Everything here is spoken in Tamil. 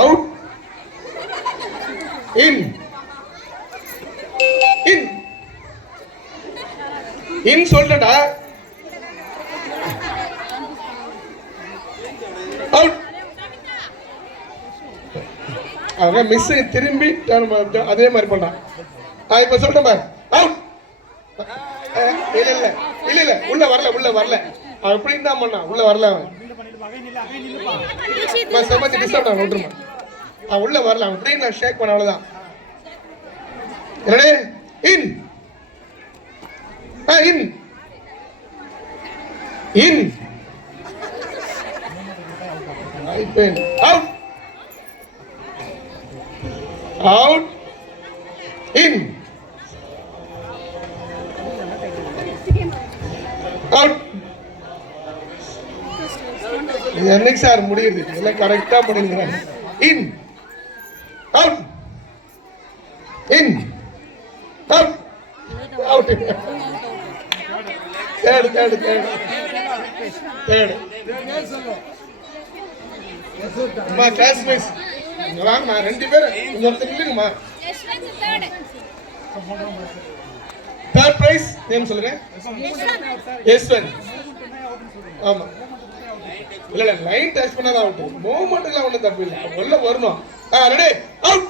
அவுட் இன் இன் இன் சொல்றடா. அவுட். அவன் மிஸ் திரும்பி அதே மாதிரி பண்றான். இப்ப சொல்றேன் பாரு. அவுட். இல்ல இல்ல இல்ல இல்ல உள்ள வரல உள்ள வரல. அவன் எப்படி தான் பண்ணான், உள்ள வரல. அவன் சமைச்சு டிஸ்டர்ப் ஆகும் விட்டுருமா. அவன் உள்ள வரல. அவன் இப்படி நான் ஷேக் பண்ண அவ்வளவுதான். என்னடே in in in out out in out. என்னைக்கு சார் முடியுது? எல்லாம் கரெக்டா பண்ணிருக்கிறாங்க. In out in out out. தேடு தேடு தேடு தேடு. அம்மா கிளாஸ் மிஸ் வாங்கம்மா, 2 பேர் இன்னொருத்தர் இல்லைங்கம்மா. தேர்ட் பிரைஸ் நேம் சொல்லுங்க. யஸ்வந்த். ஆமா இல்ல இல்ல லைன் டச் பண்ணாதான் அவுட். மூவ்மெண்ட்லாம் ஒன்றும் தப்பு இல்லை. உள்ள வரணும். Ready out.